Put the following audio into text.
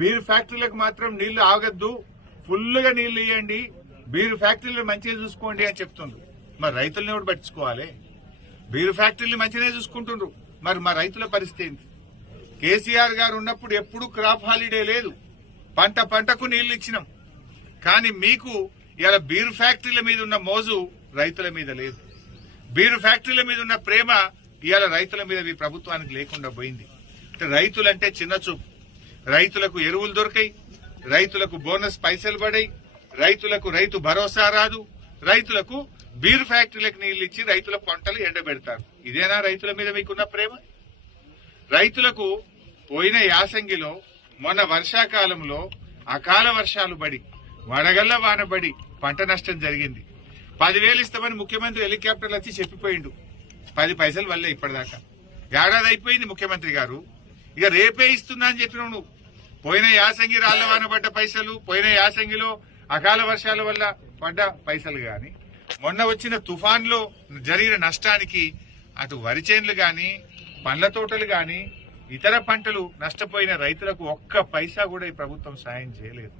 Beer ఫ్యాక్టరీలకు మాత్రం నీళ్లు ఆగద్దు, ఫుల్గా నీళ్లు ఇవ్వండి, బీర్ ఫ్యాక్టరీలు మంచిగా చూసుకోండి అని చెప్తుండ్రు. మరి రైతులను ఎవరు పట్టించుకోవాలి? బీర్ ఫ్యాక్టరీలు మంచిగానే చూసుకుంటుండ్రు, మరి మా రైతుల పరిస్థితి ఏంటి? కేసీఆర్ గారు ఉన్నప్పుడు ఎప్పుడు క్రాప్ హాలిడే లేదు, పంట పంటకు నీళ్లు ఇచ్చినాం. కానీ మీకు ఇలా బీర్ ఫ్యాక్టరీల మీద ఉన్న మోజు రైతుల మీద లేదు. బీర్ ఫ్యాక్టరీల మీద ఉన్న ప్రేమ ఇవాళ రైతుల మీద ఈ ప్రభుత్వానికి లేకుండా పోయింది. రైతులంటే చిన్న చూపు. రైతులకు ఎరువులు దొరికాయి, రైతులకు బోనస్ పైసలు పడాయి, రైతులకు రైతు భరోసా రాదు, రైతులకు బీర్ ఫ్యాక్టరీలకు నీళ్లు ఇచ్చి రైతుల పంటలు ఎండబెడతారు. ఇదేనా రైతుల మీద మీకున్న ప్రేమ? రైతులకు పోయిన యాసంగిలో మొన్న వర్షాకాలంలో అకాల వర్షాలు పడి వడగళ్ల వానబడి పంట నష్టం జరిగింది. 10,000 ఇస్తామని ముఖ్యమంత్రి హెలికాప్టర్లు వచ్చి చెప్పిపోయిండు. 10 పైసలు వల్లే ఇప్పటిదాకా. ఏడాది అయిపోయింది ముఖ్యమంత్రి గారు, ఇక రేపే ఇస్తున్నా అని చెప్పినావు నువ్వు. పోయిన యాసంగి రాళ్ల వాన పడ్డ పైసలు, పోయిన యాసంగిలో అకాల వర్షాల వల్ల పడ్డ పైసలు గాని, మొన్న వచ్చిన తుఫాన్లో జరిగిన నష్టానికి అటు వరి చేన్లు గాని, పండ్ల తోటలు గాని, ఇతర పంటలు నష్టపోయిన రైతులకు ఒక్క పైసా కూడా ఈ ప్రభుత్వం సాయం చేయలేదు.